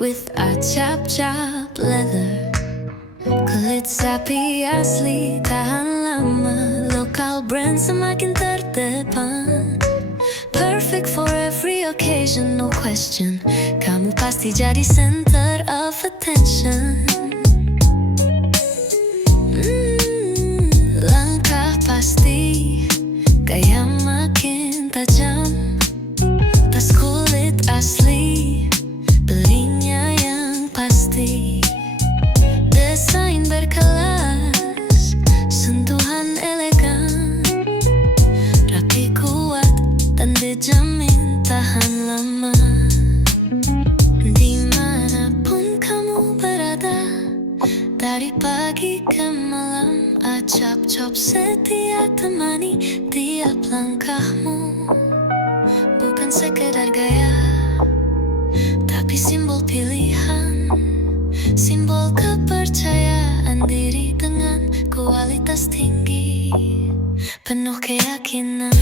with a chop leather. Kulit sapi asli tahan lama, lokal brand semakin terdepan. Perfect for every occasion, no question. Kamu pasti jadi center of attention. Langkah pasti, gaya makin tajam. Tas kulit asli, belinya yang pasti. Desain berkelas, sentuhan elegan, rapi kuat dan dijamin tahan lama. Dimanapun kamu berada, dari pagi ke malam, Acap setia temani tiap langkahmu. Bukan sekedar gaya, tapi simbol pilihan, simbol kepercayaan diri dengan kualitas tinggi, penuh keyakinan.